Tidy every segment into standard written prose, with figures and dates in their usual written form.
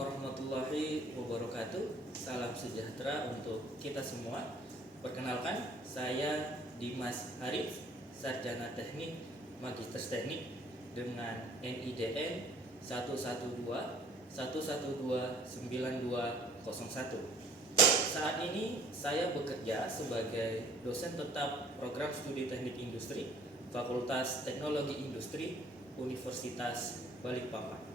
warahmatullahi wabarakatuh. Salam sejahtera untuk kita semua. Perkenalkan, saya Dimas Harif, Sarjana Teknik Magister Teknik dengan NIDN 112-112-9201. Saat ini saya bekerja sebagai dosen tetap program studi Teknik Industri Fakultas Teknologi Industri Universitas Balikpapan.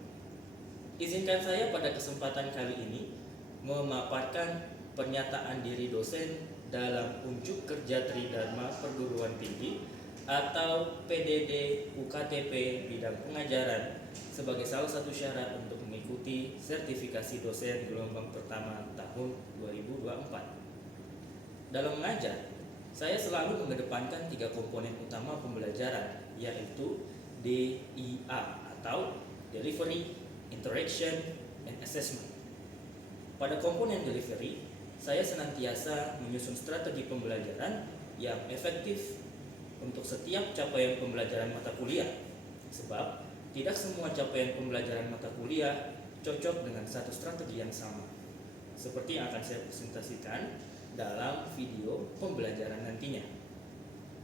Izinkan saya pada kesempatan kali ini memaparkan pernyataan diri dosen dalam Unjuk Kerja Tridharma Perguruan Tinggi atau PDD UKTP bidang pengajaran sebagai salah satu syarat untuk mengikuti sertifikasi dosen gelombang pertama tahun 2024. Dalam mengajar, saya selalu mengedepankan 3 komponen utama pembelajaran, yaitu DIA atau Delivery, Interaction, and Assessment. Pada komponen delivery, saya senantiasa menyusun strategi pembelajaran yang efektif untuk setiap capaian pembelajaran mata kuliah, sebab tidak semua capaian pembelajaran mata kuliah cocok dengan satu strategi yang sama, seperti yang akan saya presentasikan dalam video pembelajaran nantinya.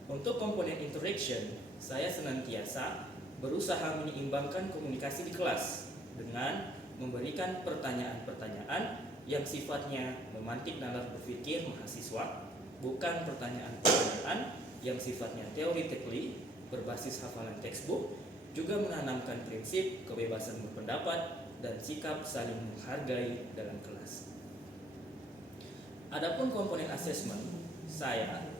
Untuk komponen interaction, saya senantiasa berusaha menyeimbangkan komunikasi di kelas dengan memberikan pertanyaan-pertanyaan yang sifatnya memantik nalar berpikir mahasiswa, bukan pertanyaan-pertanyaan yang sifatnya theoretically berbasis hafalan textbook, juga menanamkan prinsip kebebasan berpendapat dan sikap saling menghargai dalam kelas. Adapun komponen assessment, saya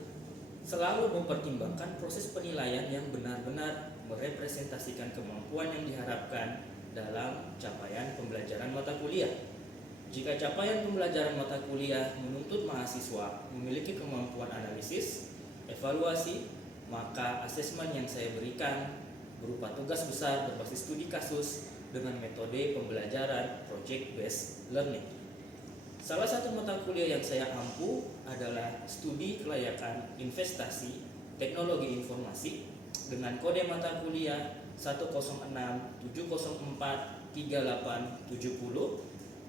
selalu mempertimbangkan proses penilaian yang benar-benar merepresentasikan kemampuan yang diharapkan dalam capaian pembelajaran mata kuliah. Jika capaian pembelajaran mata kuliah menuntut mahasiswa memiliki kemampuan analisis, evaluasi, maka asesmen yang saya berikan berupa tugas besar berbasis studi kasus dengan metode pembelajaran project based learning. Salah satu mata kuliah yang saya ampu adalah studi kelayakan investasi teknologi informasi dengan kode mata kuliah 106-704-3870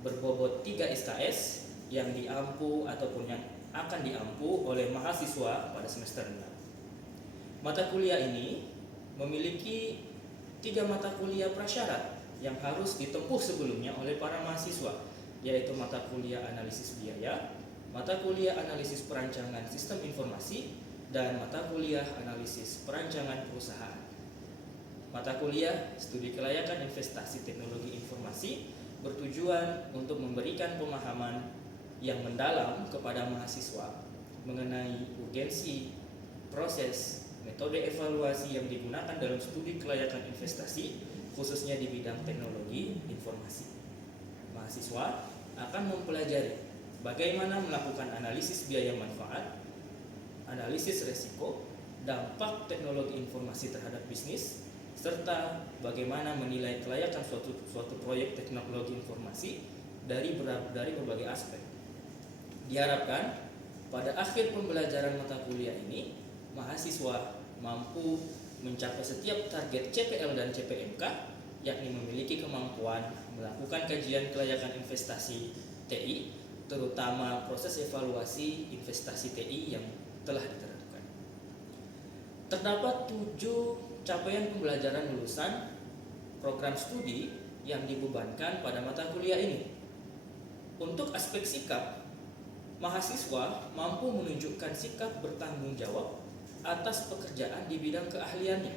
berbobot 3 SKS yang diampu ataupun yang akan diampu oleh mahasiswa pada semester 6. Mata kuliah ini memiliki 3 mata kuliah prasyarat yang harus ditempuh sebelumnya oleh para mahasiswa, yaitu mata kuliah analisis biaya, mata kuliah analisis perancangan sistem informasi, dan mata kuliah analisis perancangan perusahaan. Mata kuliah studi kelayakan investasi teknologi informasi bertujuan untuk memberikan pemahaman yang mendalam kepada mahasiswa mengenai urgensi, proses, metode evaluasi yang digunakan dalam studi kelayakan investasi, khususnya di bidang teknologi informasi. Mahasiswa akan mempelajari bagaimana melakukan analisis biaya manfaat, analisis resiko, dampak teknologi informasi terhadap bisnis, serta bagaimana menilai kelayakan suatu proyek teknologi informasi dari berbagai aspek. Diharapkan pada akhir pembelajaran mata kuliah ini, mahasiswa mampu mencapai setiap target CPL dan CPMK, yakni memiliki kemampuan melakukan kajian kelayakan investasi TI, terutama proses evaluasi investasi TI yang telah diterapkan. Terdapat 7 capaian pembelajaran lulusan program studi yang dibebankan pada mata kuliah ini. Untuk aspek sikap, mahasiswa mampu menunjukkan sikap bertanggung jawab atas pekerjaan di bidang keahliannya.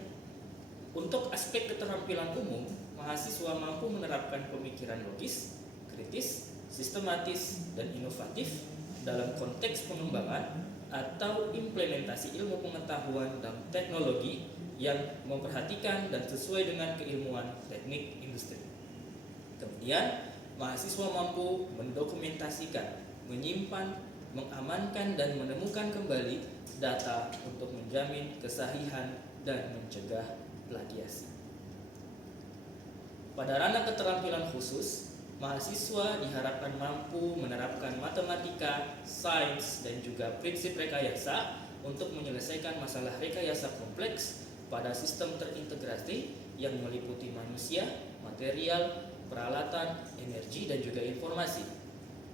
Untuk aspek keterampilan umum, mahasiswa mampu menerapkan pemikiran logis, kritis, sistematis, dan inovatif dalam konteks pengembangan atau implementasi ilmu pengetahuan dan teknologi yang memperhatikan dan sesuai dengan keilmuan teknik industri. Kemudian, mahasiswa mampu mendokumentasikan, menyimpan, mengamankan, dan menemukan kembali data untuk menjamin kesahihan dan mencegah plagiasi. Pada ranah keterampilan khusus, mahasiswa diharapkan mampu menerapkan matematika, sains, dan juga prinsip rekayasa untuk menyelesaikan masalah rekayasa kompleks pada sistem terintegrasi yang meliputi manusia, material, peralatan, energi, dan juga informasi.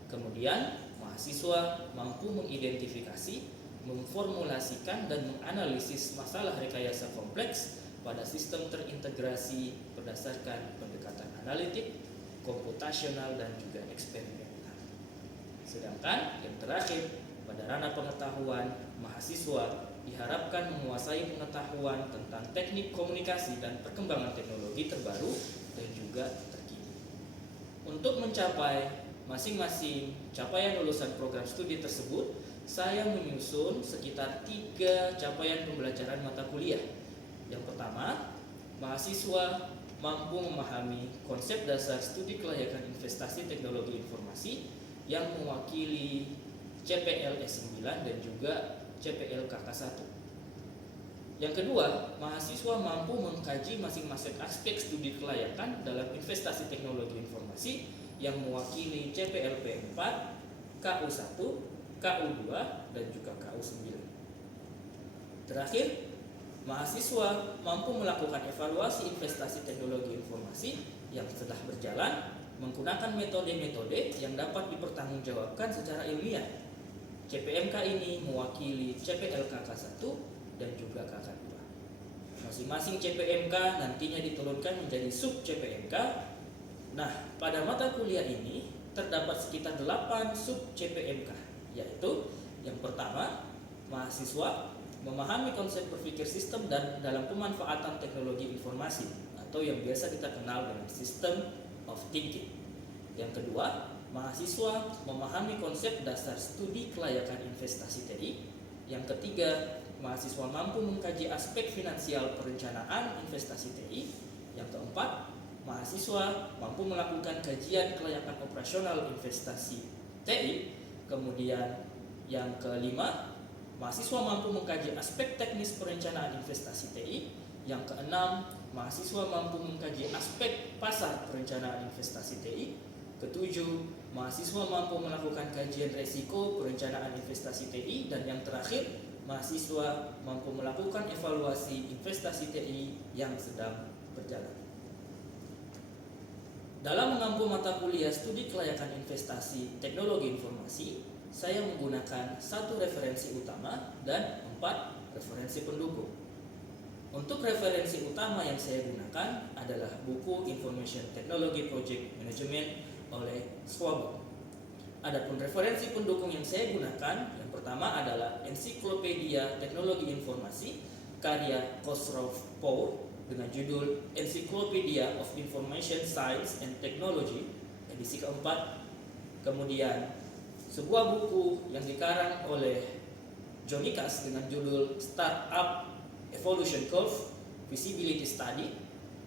Kemudian, mahasiswa mampu mengidentifikasi, memformulasikan, dan menganalisis masalah rekayasa kompleks pada sistem terintegrasi berdasarkan pendekatan analitik, komputasional, dan juga eksperimental. Sedangkan yang terakhir, pada ranah pengetahuan, mahasiswa diharapkan menguasai pengetahuan tentang teknik komunikasi dan perkembangan teknologi terbaru dan juga terkini. Untuk mencapai masing-masing capaian lulusan program studi tersebut, saya menyusun sekitar 3 capaian pembelajaran mata kuliah. Yang pertama, mahasiswa mampu memahami konsep dasar studi kelayakan investasi teknologi informasi yang mewakili CPL S9 dan juga CPL KK1. Yang kedua, mahasiswa mampu mengkaji masing-masing aspek studi kelayakan dalam investasi teknologi informasi yang mewakili CPL P4, KU1, KU2, dan juga KU9. Terakhir, mahasiswa mampu melakukan evaluasi investasi teknologi informasi yang telah berjalan menggunakan metode-metode yang dapat dipertanggungjawabkan secara ilmiah. CPMK ini mewakili CPL KK1 dan juga KK2. Masing-masing CPMK nantinya diturunkan menjadi sub CPMK. Nah, pada mata kuliah ini terdapat sekitar 8 sub CPMK, yaitu yang pertama, mahasiswa memahami konsep berpikir sistem dan dalam pemanfaatan teknologi informasi atau yang biasa kita kenal dengan system of thinking. Yang kedua, mahasiswa memahami konsep dasar studi kelayakan investasi TI. Yang ketiga, mahasiswa mampu mengkaji aspek finansial perencanaan investasi TI. Yang keempat, mahasiswa mampu melakukan kajian kelayakan operasional investasi TI. Kemudian yang kelima, mahasiswa mampu mengkaji aspek teknis perencanaan investasi TI. Yang keenam, mahasiswa mampu mengkaji aspek pasar perencanaan investasi TI. Ketujuh, mahasiswa mampu melakukan kajian resiko perencanaan investasi TI. Dan yang terakhir, mahasiswa mampu melakukan evaluasi investasi TI yang sedang berjalan. Dalam mengampu mata kuliah studi kelayakan investasi teknologi informasi, saya menggunakan 1 referensi utama dan 4 referensi pendukung. Untuk referensi utama yang saya gunakan adalah buku Information Technology Project Management oleh Schwab. Adapun referensi pendukung yang saya gunakan, yang pertama adalah Ensiklopedia Teknologi Informasi karya Khosrow Pour dengan judul Encyclopedia of Information Science and Technology edisi keempat. Kemudian sebuah buku yang dikarang oleh Johnny Cass dengan judul Startup Evolution Curve Feasibility Study.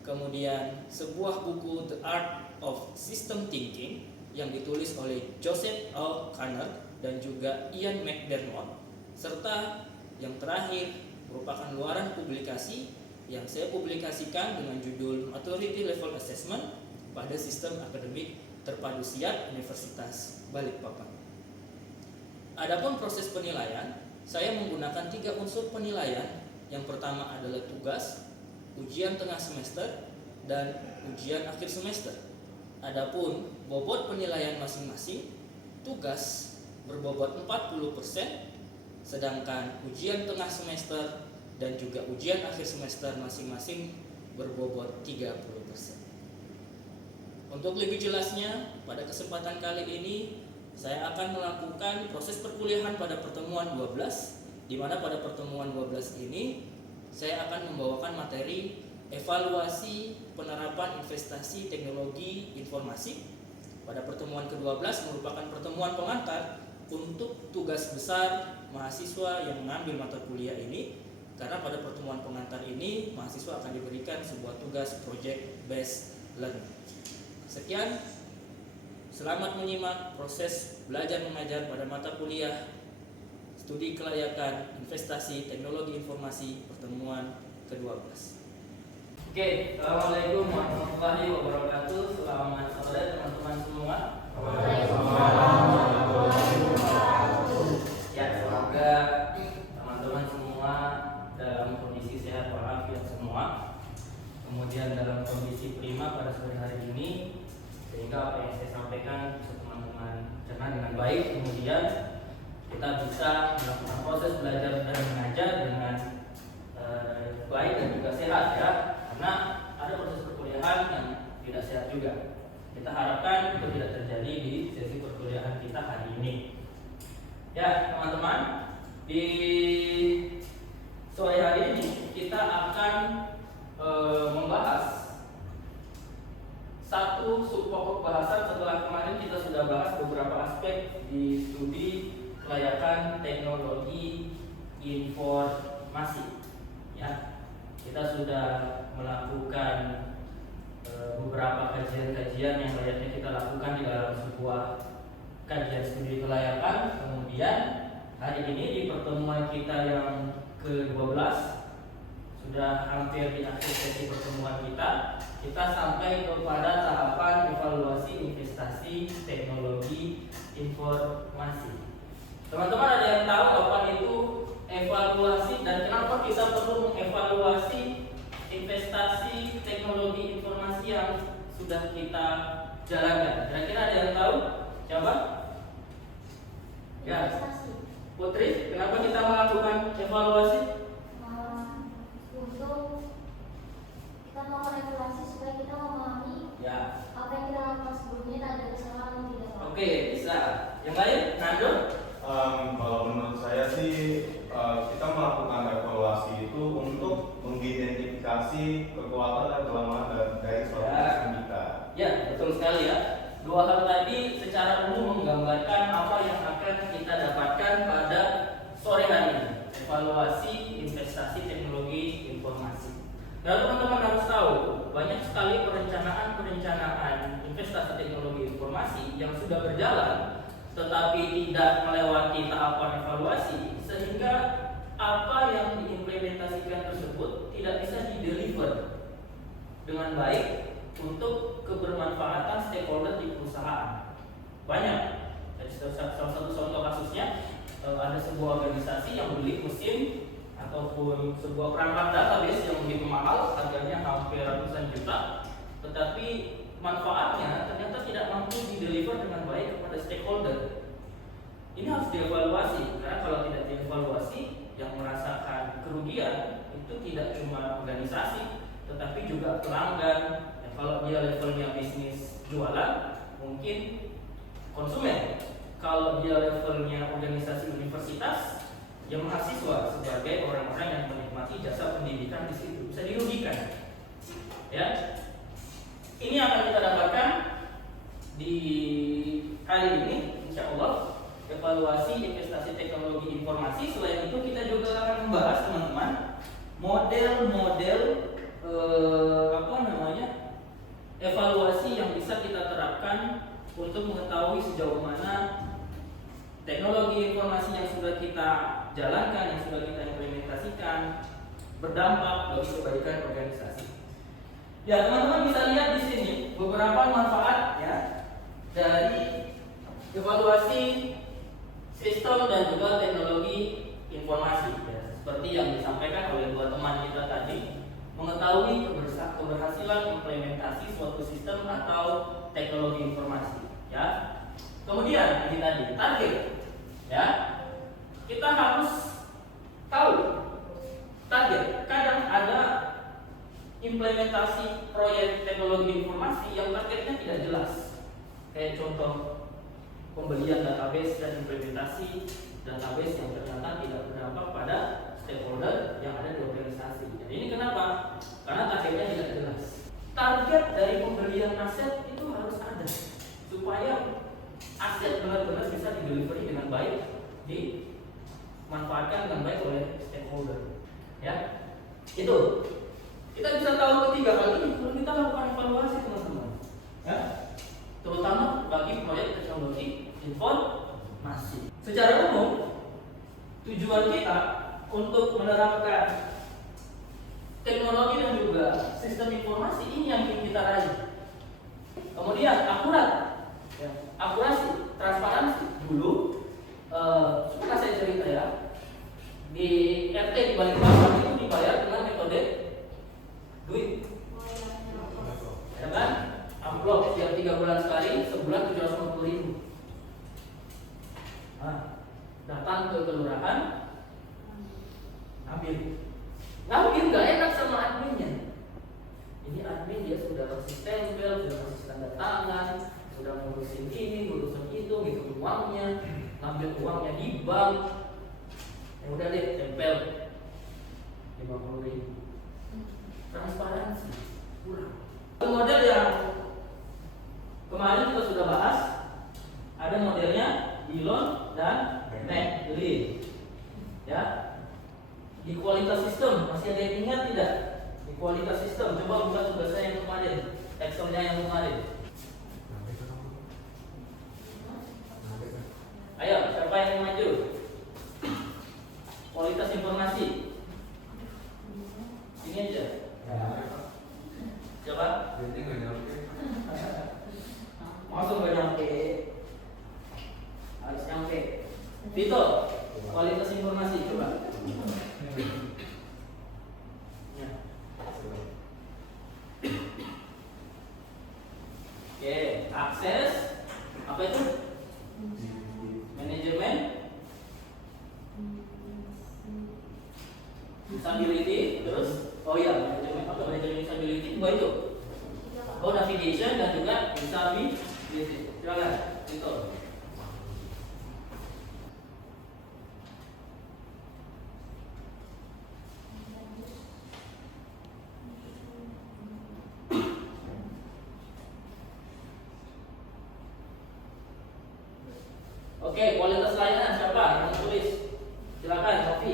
Kemudian sebuah buku The Art of System Thinking yang ditulis oleh Joseph O'Connor dan juga Ian McDermott, serta yang terakhir merupakan luaran publikasi yang saya publikasikan dengan judul Maturity Level Assessment pada Sistem Akademik Terpadu Siap Universitas Balikpapan. Adapun proses penilaian, saya menggunakan 3 unsur penilaian. Yang pertama adalah tugas, ujian tengah semester, dan ujian akhir semester. Adapun bobot penilaian masing-masing, tugas berbobot 40%, sedangkan ujian tengah semester dan juga ujian akhir semester masing-masing berbobot 30%. Untuk lebih jelasnya, pada kesempatan kali ini saya akan melakukan proses perkuliahan pada pertemuan 12, di mana pada pertemuan 12 ini saya akan membawakan materi evaluasi penerapan investasi teknologi informasi. Pada pertemuan ke-12 merupakan pertemuan pengantar untuk tugas besar mahasiswa yang mengambil mata kuliah ini, karena pada pertemuan pengantar ini mahasiswa akan diberikan sebuah tugas project based learning. Sekian, selamat menyimak proses belajar mengajar pada mata kuliah studi kelayakan investasi teknologi informasi pertemuan ke-12. Oke, assalamualaikum warahmatullahi wabarakatuh. Selamat sore teman-teman semua. Ya, semoga teman-teman semua dalam kondisi sehat walafiat semua. Kemudian dalam kondisi prima pada sore hari ini, yang saya sampaikan bisa teman-teman cerna dengan baik, kemudian kita bisa melakukan proses belajar dan mengajar dengan baik dan juga sehat ya, karena ada proses perkuliahan yang tidak sehat juga. Kita harapkan itu tidak terjadi di sesi perkuliahan kita hari ini. Ya teman-teman, di sore hari ini kita akan membahas satu subpokok bahasan setelah kemarin kita sudah bahas beberapa aspek di studi kelayakan teknologi informasi. Ya, kita sudah melakukan beberapa kajian-kajian yang layaknya kita lakukan di dalam sebuah kajian studi kelayakan. Kemudian hari ini di pertemuan kita yang ke-12 sudah hampir di akhir sesi pertemuan kita sampai kepada tahapan evaluasi investasi teknologi informasi. Teman-teman ada yang tahu apa itu evaluasi dan kenapa kita perlu mengevaluasi investasi teknologi informasi yang sudah kita jalankan? Kira-kira ada yang tahu? Coba. Ya. Putri, kenapa kita melakukan evaluasi? Untuk kita melakukan evaluasi supaya kita memahami apa yang kita lakukan sebelumnya dan ada kesalahan atau tidak. Oke, bisa. Yang lain, Nando? Kalau menurut saya sih kita melakukan evaluasi itu untuk mengidentifikasi kekuatan dan kelemahan dari suatu sistem kita. Ya, betul sekali ya. Dua hal tadi secara umum menggambarkan apa yang akan kita dapatkan pada sore hari ini. Evaluasi investasi teknologi informasi. Nah, teman-teman harus tahu banyak sekali perencanaan investasi teknologi informasi yang sudah berjalan tetapi tidak melewati tahapan evaluasi, sehingga apa yang diimplementasikan tersebut tidak bisa dideliver dengan baik untuk kebermanfaatan stakeholder di perusahaan. Banyak. Jadi salah satu contoh kasusnya ada sebuah organisasi yang beli mesin ataupun sebuah perangkat database yang begitu mahal, harganya hampir ratusan juta, tetapi manfaatnya ternyata tidak mampu dideliver dengan baik kepada stakeholder. Ini harus dievaluasi, karena kalau tidak dievaluasi, yang merasakan kerugian itu tidak cuma organisasi, tetapi juga pelanggan. Ya, kalau dia levelnya bisnis jualan, mungkin konsumen. Kalau dia levelnya organisasi universitas, ya mahasiswa sebagai orang-orang yang menikmati jasa pendidikan di situ bisa dirugikan. Ya, ini akan kita dapatkan di hari ini, insya Allah. Evaluasi investasi teknologi informasi. Selain itu kita juga akan membahas teman-teman model-model evaluasi yang bisa kita terapkan untuk mengetahui sejauh mana teknologi informasi yang sudah kita jalankan, yang sudah kita implementasikan berdampak bagi kebaikan organisasi. Ya, teman-teman bisa lihat di sini beberapa manfaat ya dari evaluasi sistem dan juga teknologi informasi ya. Seperti yang disampaikan oleh dua teman kita tadi, mengetahui keberhasilan implementasi suatu sistem atau teknologi informasi ya. Kemudian ini tadi target ya. Kita harus tahu target. Kadang ada implementasi proyek teknologi informasi yang targetnya tidak jelas. Kayak contoh pembelian database dan implementasi database yang ternyata tidak berdampak pada stakeholder yang ada di organisasi. Jadi ini kenapa? Karena targetnya tidak jelas. Target dari pembelian aset itu harus ada supaya aset benar-benar bisa didelivery dengan baik, dimanfaatkan dengan baik oleh stakeholder. Ya, itu kita bisa tahu ketiga hal ini kalau kita lakukan evaluasi teman-teman. Ya, terutama bagi proyek teknologi informasi. Secara umum, tujuan kita untuk menerapkan teknologi dan juga sistem informasi ini yang ingin kita raih. Kemudian akurat, ya, akurasi, transparansi. Dulu, pernah saya cerita ya, di RT di Balikpapan itu dibayar dengan metode duit, ya kan? Amplop tiap 3 bulan sekali, sebulan 750.000. Nah, datang ke kelurahan, ambil nggak enak sama adminnya. Ini admin dia sudah kasih stempel, sudah kasih tanda tangan, sudah ngurusin ini, ngurusin itu, ngitung uangnya, ngambil uangnya di bank. Ya udah deh, tempel 50.000. Transparansi kurang. Model yang kemarin kita sudah bahas, ada modelnya Elon dan McLean. Ya, di kualitas sistem masih ada yang ingat tidak? Di kualitas sistem, coba buka tugas saya yang kemarin, Excelnya yang kemarin. Ayo, siapa yang mau maju? Kualitas informasi. Ini aja. Coba. Masuk nggak nyampe. Harus nyampe. Vito, kualitas informasi coba. Ya. Oke, akses apa itu? Manajemen, usability, terus manajemen apa? Manajemen usability dua itu. Navigation dan juga usability. Silakan, itu. Oke, kualitas layanan siapa yang tulis? Silakan, Novi.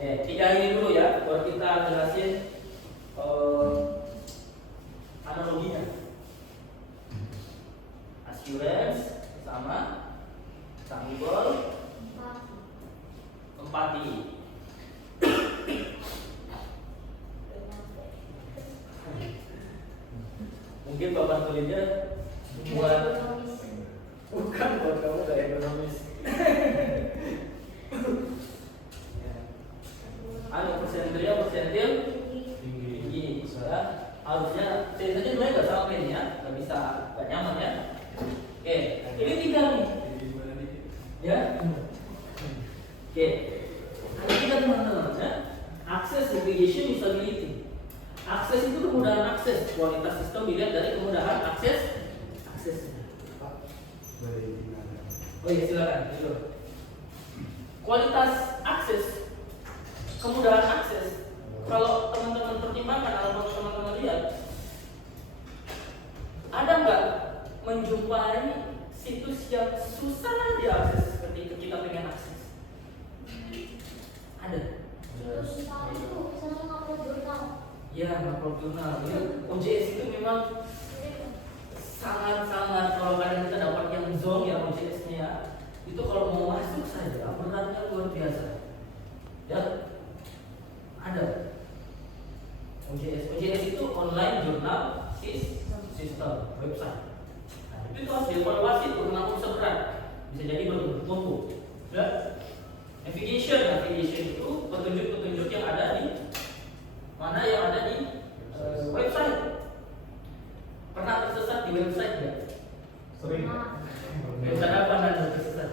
Oke, 3 ini dulu ya, baru kita jelasin analoginya. Assurance sama tanggul, empati. Mungkin papan tulisnya buat bukan buat kamu gak ekonomis. Persentil tinggi. Ya, harusnya saya saja sebenarnya nggak sampai nih ya, nggak bisa, nggak nyaman ya. Oke, ini tinggal nih. Ya. Oke. Ada tiga teman-teman ya. Akses, navigation, usability. Akses itu kemudahan akses. Kualitas sistem dilihat dari kemudahan akses. Oh iya, silakan. Kualitas akses, kemudahan akses. Kalau teman-teman pertimbangkan atau teman-teman lihat, ada nggak menjumpai situs yang susah diakses seperti kita pengen akses? Ada. Terus itu misalnya ngupload jurnal. Ya, ngupload jurnal. OJS itu memang sangat-sangat, kalau kadang kita dapat yang zong ya OJS-nya, itu kalau mau masuk saja beratnya luar biasa. Ya, ada. OJS itu online journal system website. Nah, itu harus dievaluasi penggunaan seberat. Bisa jadi berbentuk. Ya. Navigation itu petunjuk-petunjuk yang ada di mana, yang ada di website. Pernah tersesat di website ya? Sering. Website apa dan tersesat?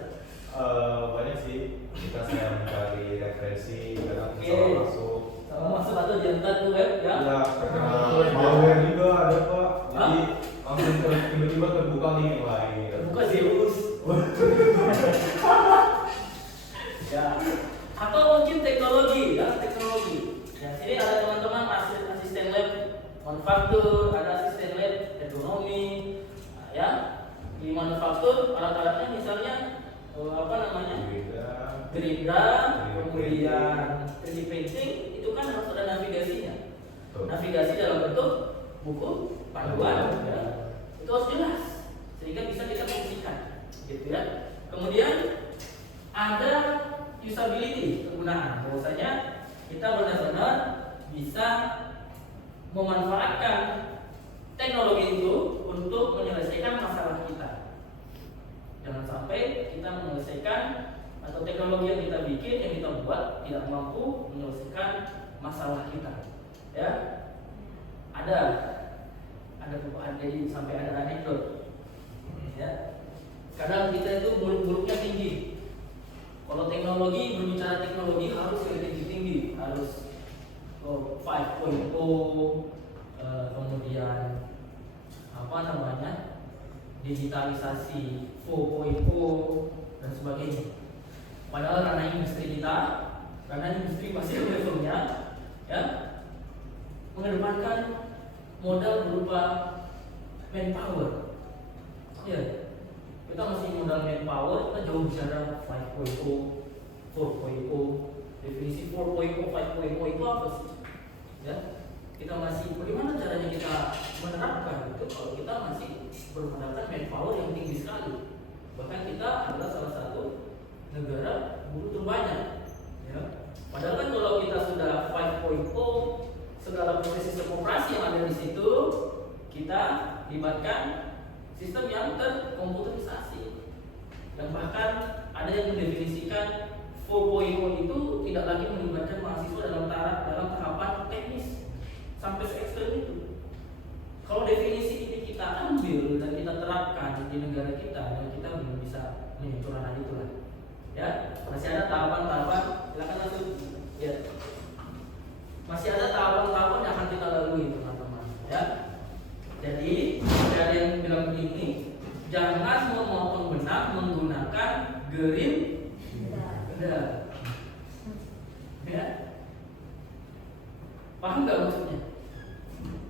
Banyak sih. Ketika saya mencari referensi, kadang Oke. Masuk atau jantan tuh web ya? Ya, malware juga ada Pak. Jadi langsung tiba-tiba terbuka link yang lain. Terbuka Zeus. Ya. Atau mungkin teknologi ya, teknologi. Ya, sini ada teman-teman asisten lab manufaktur, ada asisten lab ergonomi. Nah, ya. Di manufaktur alat-alatnya misalnya Gerindra, kemudian 3D printing, itu kan harus ada navigasinya. Navigasi dalam bentuk buku panduan, ya. Itu harus jelas sehingga bisa kita fungsikan, gitu ya. Kemudian ada usability, kegunaan. Bahwasanya kita benar-benar bisa memanfaatkan teknologi itu untuk menyelesaikan masalah kita. Jangan sampai kita menyelesaikan atau teknologi yang kita bikin, yang kita buat tidak mampu menyelesaikan masalah kita. Ya, ada sampai ada anekdot. Ya, kadang kita itu buruk-buruknya tinggi. Kalau teknologi, berbicara teknologi harus tinggi, harus 5.0, kemudian digitalisasi 4.0 dan sebagainya. Padahal ranah industri pasti levelnya ya mengedepankan modal berupa manpower. Ya, kita masih modal manpower, kita jauh bicara 5.0, 4.0. Definisi 4.0, 5.0 itu apa sih? Ya, kita masih bagaimana caranya kita menerapkan itu kalau kita masih bermodalkan manpower yang tinggi sekali. Bahkan kita adalah salah satu negara buruh terbanyak. Ya. Padahal kan kalau kita sudah 5.0, segala proses sistem operasi yang ada di situ kita libatkan sistem yang terkomputerisasi. Dan bahkan ada yang mendefinisikan 4.0 itu tidak lagi melibatkan mahasiswa dalam tahapan teknis sampai se-ekstrem itu. Kalau definisi ini kita ambil dan kita terapkan di negara kita, dan kita belum bisa menyentuh ranah itu lah. Ya, masih ada tahapan-tahapan, silakan langsung. Ya, masih ada tahapan-tahapan yang akan kita lalui, teman-teman. Ya, jadi ada yang bilang begini, jangan memotong benang menggunakan gerinda. Ya, paham nggak maksudnya?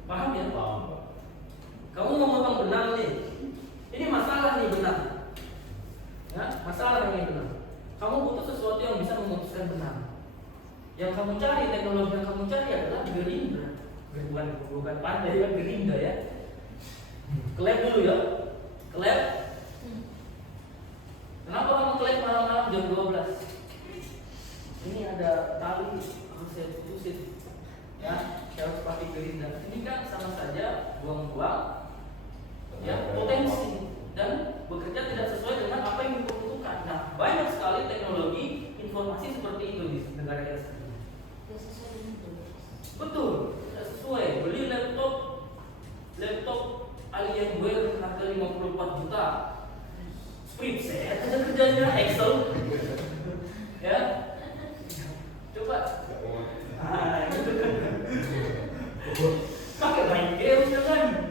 Paham ya? Paham. Kamu mau potong benang nih, ini masalah nih benang. Ya, masalah ini benang. Kamu butuh sesuatu yang bisa memutuskan benang. Yang kamu cari, teknologi yang kamu cari adalah gerinda. Bukan pandai, kan gerinda ya. Ke lab dulu ya. Ke lab. Kenapa kamu ke lab malam-malam jam 12? Ini ada tali, harus saya putusin. Ya, saya harus pakai gerinda. Ini kan sama saja buang-buang ya potensi dan bekerja tidak sesuai dengan apa yang diperuntukkan. Nah, banyak sekali teknologi informasi seperti itu di negara kita sendiri. Betul, tidak sesuai. Beli laptop Alienware harga 54 juta. Spreadsheet ada kerjanya Excel. Ya. Coba. Nah, gitu kan. Pakai main game jangan.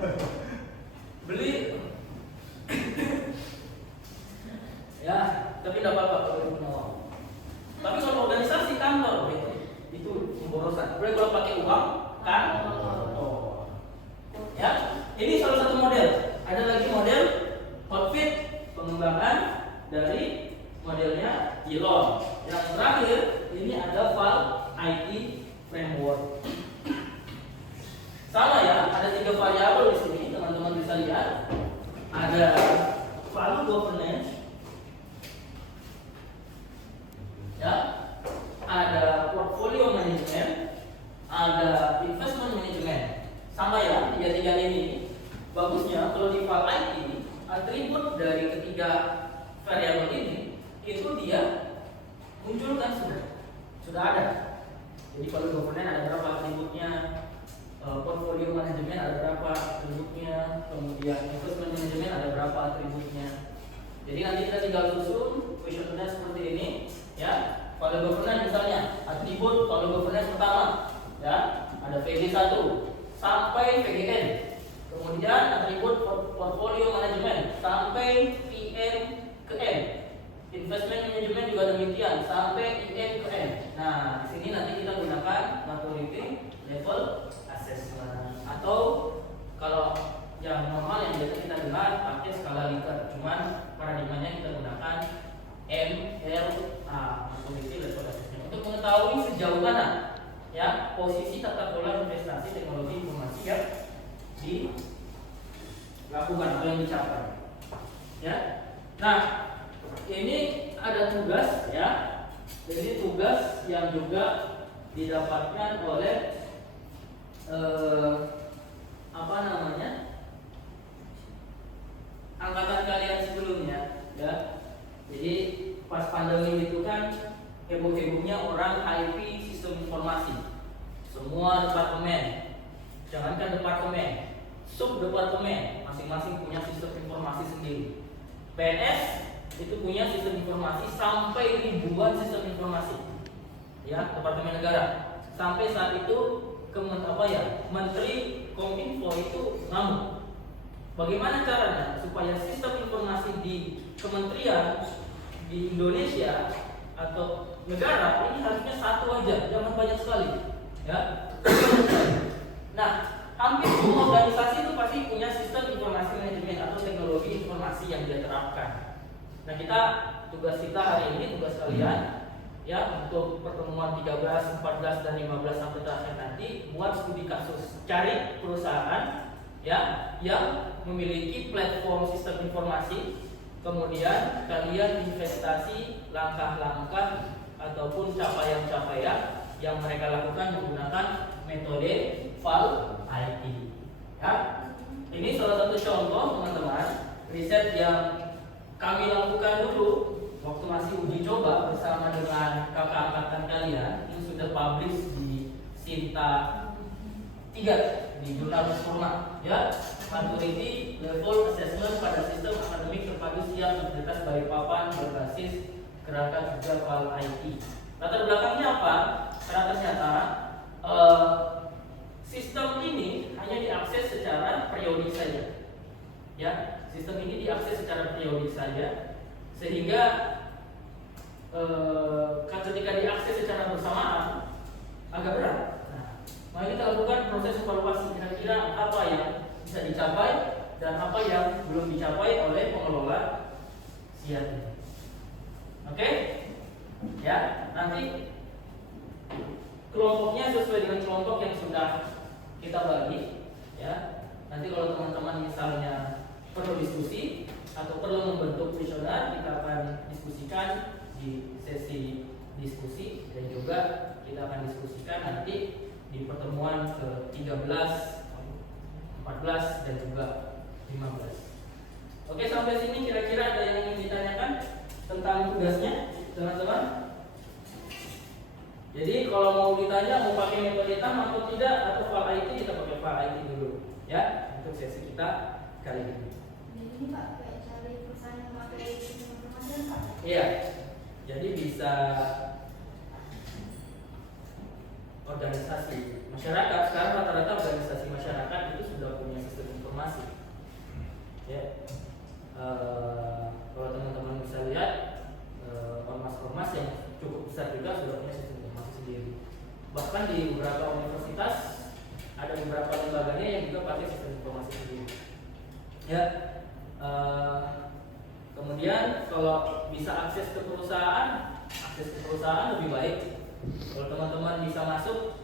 Beli. Ya, tapi tidak apa-apa kalau punya uang. Tapi kalau organisasi kantor itu pemborosan. Boleh kalau pakai uang kan? Oh. Ya, ini salah satu model. Ada lagi model outfit pengembangan dari modelnya Elon. Yang terakhir ini ada Val IT framework. Sama ya, ada 3 variabel di sini, teman-teman bisa lihat. Ada value governance, ya, ada portfolio management, ada investment management. Sama ya, 3 ini. Bagusnya kalau di file IT, atribut dari ketiga variabel ini itu dia munculkan sudah ada. Jadi kalau governance ada berapa atributnya, portfolio manajemen ada berapa atributnya, kemudian investment management ada berapa atributnya. Jadi nanti kita tinggal susun questionnaire seperti ini, ya. Pada governance misalnya atribut pada governance pertama, ya, ada VG1 sampai VGN. Kemudian atribut portfolio manajemen sampai PM ke M. Investment management juga demikian sampai IM ke M. Nah, di sini nanti kita gunakan maturity level assessment, atau kalau yang normal yang biasa kita dengar pakai skala Likert, cuman paradigmanya kita gunakan MLA, maturity level assessment, untuk mengetahui sejauh mana ya posisi tata kelola investasi teknologi informasi yang dilakukan atau yang dicapai. Ya, nah ini ada tugas ya, jadi tugas yang juga didapatkan oleh angkatan kalian sebelumnya ya. Jadi pas pandemi itu kan heboh-hebohnya orang IP sistem informasi departemen, jangankan departemen, sub departemen masing-masing punya sistem informasi sendiri. PNS itu punya sistem informasi sampai ribuan sistem informasi, ya, departemen negara. Sampai saat itu Menteri Kominfo itu ngamuk. Bagaimana caranya supaya sistem informasi di kementerian di Indonesia atau negara ini harusnya satu aja, jangan banyak sekali, ya. Nah, hampir semua organisasi itu pasti punya sistem informasi manajemen atau teknologi informasi yang dia terapkan. Nah, tugas kita hari ini, tugas kalian, ya, untuk pertemuan 13, 14, dan 15 sampai terakhir nanti buat studi kasus, cari perusahaan, ya, yang memiliki platform sistem informasi, kemudian kalian investasi langkah-langkah ataupun capaian-capaian yang mereka lakukan menggunakan metode VAL IT. Ya, ini salah satu contoh teman-teman riset yang kami lakukan dulu waktu masih uji coba bersama dengan kakak angkatan kalian. Ini sudah publish di Sinta 3 di jurnal Purma, ya. Maturity Level Assessment pada Sistem Akademik Terpadu Siap Integritas Balikpapan berbasis gerakan juga VAL IT. Latar belakangnya apa? Karena ternyata sistem ini hanya diakses secara periodik saja, ya. Sistem ini diakses secara periodik saja, sehingga ketika diakses secara bersamaan agak berat. Nah, mari kita lakukan proses evaluasi kira-kira apa yang bisa dicapai dan apa yang belum dicapai oleh pengelola SIAT ini. Oke? Ya, nanti kelompoknya sesuai dengan kelompok yang sudah kita bagi, ya. Nanti kalau teman-teman misalnya perlu diskusi atau perlu membentuk kuesioner, kita akan diskusikan di sesi diskusi, dan juga kita akan diskusikan nanti di pertemuan ke-13, 14, dan juga 15. Oke, sampai sini kira-kira ada yang ingin ditanyakan tentang tugasnya, teman-teman? Jadi kalau mau ditanya mau pakai metode TAM atau tidak atau VAL IT, kita pakai VAL IT dulu, ya, untuk sesi kita kali ini. Jadi Pak, kayak cari perusahaan yang pakai sistem informasi, Pak? Iya, jadi bisa organisasi masyarakat. Sekarang rata-rata organisasi masyarakat itu sudah punya sistem informasi, ya. Kalau teman-teman bisa lihat ormas-ormas yang cukup besar juga sudah punya sistem informasi sendiri. Bahkan di beberapa universitas ada beberapa lembaganya yang juga pakai sistem informasi sendiri, ya. Kemudian kalau bisa akses ke perusahaan lebih baik. Kalau teman-teman bisa masuk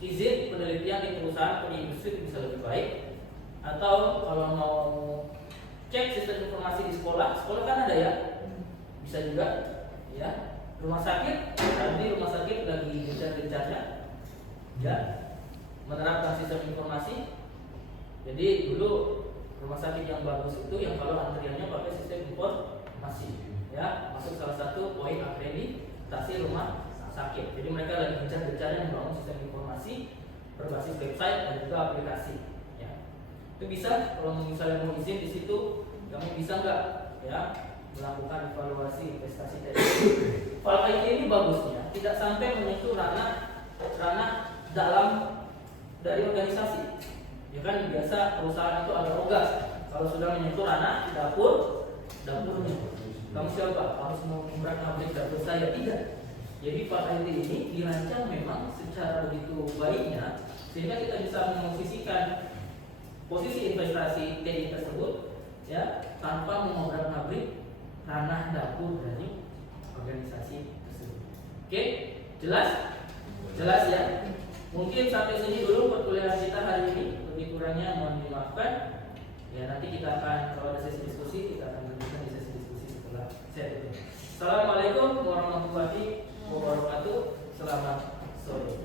izin penelitian di perusahaan atau di industri bisa lebih baik. Atau kalau mau cek sistem informasi di sekolah kan ada, ya, bisa juga, ya. Rumah sakit, nanti rumah sakit lagi gencar-gencarnya, ya, menerapkan sistem informasi. Jadi dulu rumah sakit yang bagus itu yang kalau antriannya pakai sistem informasi, ya, masuk salah satu poin akreditasi rumah sakit. Jadi mereka lagi gencar-gencarnya membangun sistem informasi berbasis website dan juga aplikasi, ya. Itu bisa kalau misalnya mau izin di situ, kamu bisa nggak, ya, melakukan evaluasi investasi tadi. VAL IT ini bagusnya tidak sampai menyentuh ranah dalam dari organisasi. Ya kan biasa perusahaan itu ada orgas. Kalau sudah menyentuh ranah dapurnya, kamu siapa? Harus mau membrak-abrik dapur saya? Tidak. Jadi VAL IT ini dirancang memang secara begitu baiknya sehingga kita bisa memposisikan posisi investasi TI tersebut, ya, tanpa mengobrak-abrik ranah dapur dari organisasi tersebut. Oke, jelas? Jelas, ya? Mungkin sampai sini dulu perkuliahan kita hari ini. Lebih kurangnya mohon dimaafkan. Ya, nanti kita akan, kalau ada sesi diskusi, kita akan lanjutkan di sesi diskusi setelah set itu. Assalamualaikum warahmatullahi wabarakatuh. Selamat sore.